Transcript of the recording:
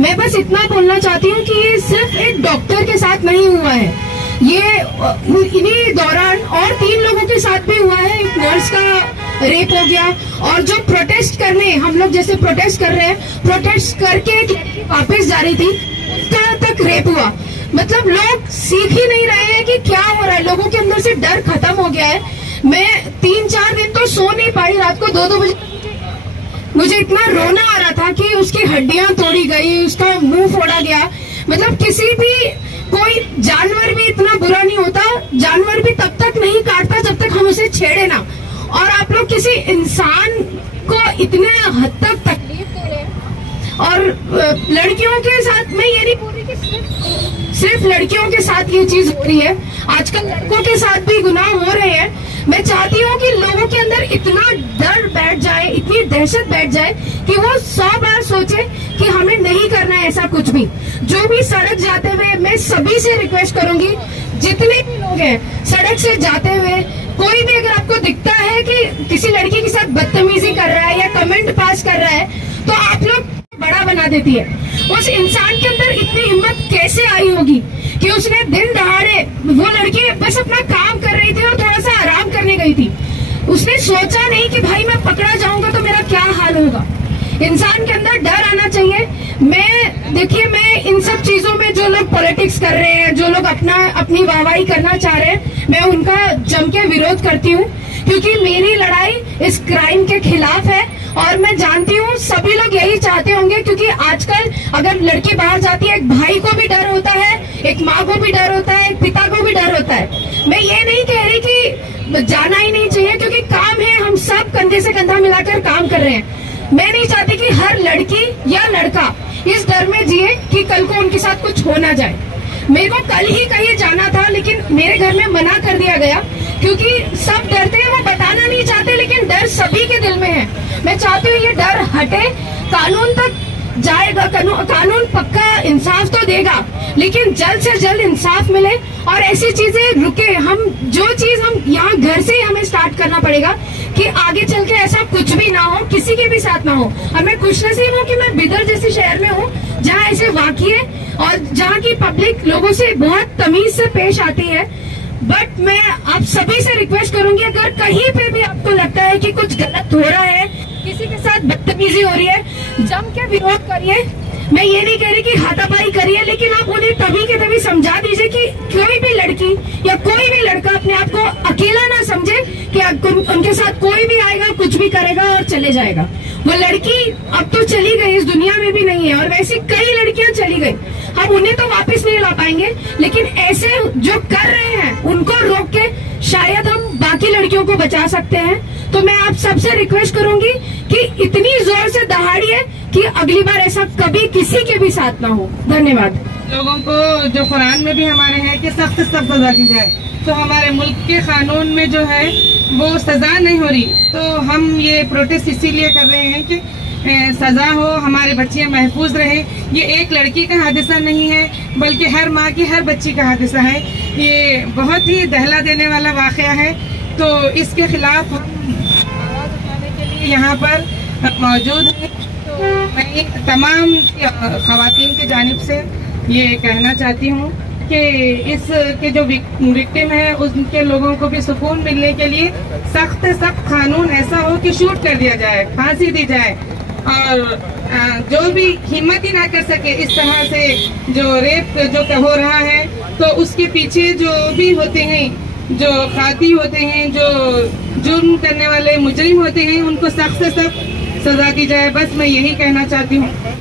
मैं बस इतना बोलना चाहती हूँ कि ये सिर्फ एक डॉक्टर के साथ नहीं हुआ है, ये इन्हीं दौरान और 3 लोगों के साथ भी हुआ है। एक नर्स का रेप हो गया, और जो प्रोटेस्ट करने हम लोग जैसे प्रोटेस्ट कर रहे हैं, प्रोटेस्ट करके वापस जा रही थी, उसका तक रेप हुआ। मतलब लोग सीख ही नहीं रहे हैं कि क्या हो रहा है, लोगों के अंदर से डर खत्म हो गया है। मैं 3-4 दिन तो सो नहीं पाई, रात को 2-2 बजे मुझे इतना रोना आ रहा था कि उसकी हड्डियां तोड़ी गई, उसका मुंह फोड़ा गया। मतलब किसी भी कोई जानवर भी इतना बुरा नहीं होता, जानवर भी तब तक नहीं काटता जब तक हम उसे छेड़े ना। और आप लोग किसी इंसान को इतने हद तक तकलीफ दे रहे हैं। और लड़कियों के साथ मैं ये नहीं बोल रही कि सिर्फ लड़कियों के साथ ये चीज हो रही है, आजकल लड़कों के साथ भी गुनाह हो रहे हैं। मैं चाहती हूँ कि लोगों के अंदर इतना डर बैठ जाए, इतनी दहशत बैठ जाए कि वो 100 बार सोचे कि हमें नहीं करना है ऐसा कुछ भी। जो भी सड़क जाते हुए, मैं सभी से रिक्वेस्ट करूंगी, जितने भी लोग हैं सड़क से जाते हुए, कोई भी अगर आपको दिखता है कि किसी लड़की के साथ बदतमीजी कर रहा है या कमेंट पास कर रहा है, तो आप लोग बड़ा बना देती है। उस इंसान के अंदर इतनी हिम्मत कैसे आई होगी कि उसने दिन दहाड़े, वो लड़की बस अपना काम कर रही थी और थोड़ा सा आराम करने गई थी, उसने सोचा नहीं कि भाई मैं पकड़ा जाऊंगा तो मेरा क्या हाल होगा। इंसान के अंदर डर आना चाहिए। देखिए मैं इन सब चीजों में जो लोग पॉलिटिक्स कर रहे हैं, जो लोग अपनी वाहवाही करना चाह रहे हैं, मैं उनका जम के विरोध करती हूँ, क्योंकि मेरी लड़ाई इस क्राइम के खिलाफ है। और मैं जानती हूँ सभी लोग यही चाहते होंगे, क्योंकि आजकल अगर लड़की बाहर जाती है, एक भाई को भी डर होता है, एक माँ को भी डर होता है, एक पिता को भी डर होता है। मैं ये नहीं कह रही कि जाना ही नहीं चाहिए, क्योंकि काम है, हम सब कंधे से कंधा मिलाकर काम कर रहे हैं। मैं नहीं चाहती कि हर लड़की या लड़का इस डर में जिए कि कल को उनके साथ कुछ हो ना जाए। मेरे को कल ही कहीं जाना था, लेकिन मेरे घर में मना कर दिया गया, क्योंकि सब डरते हैं, वो बताना नहीं चाहते, लेकिन डर सभी के दिल में है। मैं चाहती हूँ ये डर हटे, कानून तक जाएगा, कानून पक्का इंसाफ तो देगा, लेकिन जल्द से जल्द इंसाफ मिले और ऐसी चीजें रुके। हम जो चीज हम यहाँ घर से ही हमें स्टार्ट करना पड़ेगा कि आगे चल के ऐसा कुछ भी ना हो, किसी के भी साथ ना हो। और मैं खुशनसीब हूँ कि मैं बिदर जैसे शहर में हूँ, जहाँ ऐसे वाक़ये और जहाँ की पब्लिक लोगों से बहुत तमीज से पेश आती है। बट मैं आप सभी से रिक्वेस्ट करूंगी, अगर कहीं पे भी आपको लगता है कि कुछ गलत हो रहा है, किसी के साथ बदतमीजी हो रही है, जम के विरोध करिए। मैं ये नहीं कह रही कि हाथापाई करिए, लेकिन आप उन्हें तभी के तभी समझा दीजिए कि कोई भी लड़की या कोई भी लड़का अपने आप को अकेला ना समझे कि उनके साथ कोई भी आएगा, कुछ भी करेगा और चले जाएगा। वो लड़की अब तो चली गई, इस दुनिया में भी नहीं है, और वैसे कई लड़कियां चली गई। हम उन्हें तो वापस नहीं ला पाएंगे, लेकिन ऐसे जो कर रहे हैं उनको रोक के शायद हम बाकी लड़कियों को बचा सकते हैं। तो मैं आप सबसे रिक्वेस्ट करूंगी कि इतनी जोर से दहाड़िए कि अगली बार ऐसा कभी किसी के भी साथ ना हो। धन्यवाद। लोगों को जो कुरान में भी हमारे है कि सख्त सजा की जाए, तो हमारे मुल्क के कानून में जो है वो सजा नहीं हो रही। तो हम ये प्रोटेस्ट इसीलिए कर रहे हैं कि सजा हो, हमारे बच्चियां महफूज रहे। ये एक लड़की का हादसा नहीं है, बल्कि हर माँ की हर बच्ची का हादसा है। ये बहुत ही दहला देने वाला वाक़या है। तो इसके खिलाफ हम आवाज़ उठाने के लिए यहाँ पर मौजूद हैं। तो मैं तमाम ख़वातीन की जानिब से ये कहना चाहती हूँ कि इसके जो विक्टिम है उनके लोगों को भी सुकून मिलने के लिए सख्त कानून ऐसा हो कि शूट कर दिया जाए, फांसी दी जाए, और जो भी हिम्मत ही ना कर सके इस तरह से जो रेप जो हो रहा है, तो उसके पीछे जो भी होते हैं, जो खाती होते हैं, जो जुर्म करने वाले मुजरिम होते हैं, उनको सख्त से सख्त सजा दी जाए। बस मैं यही कहना चाहती हूँ।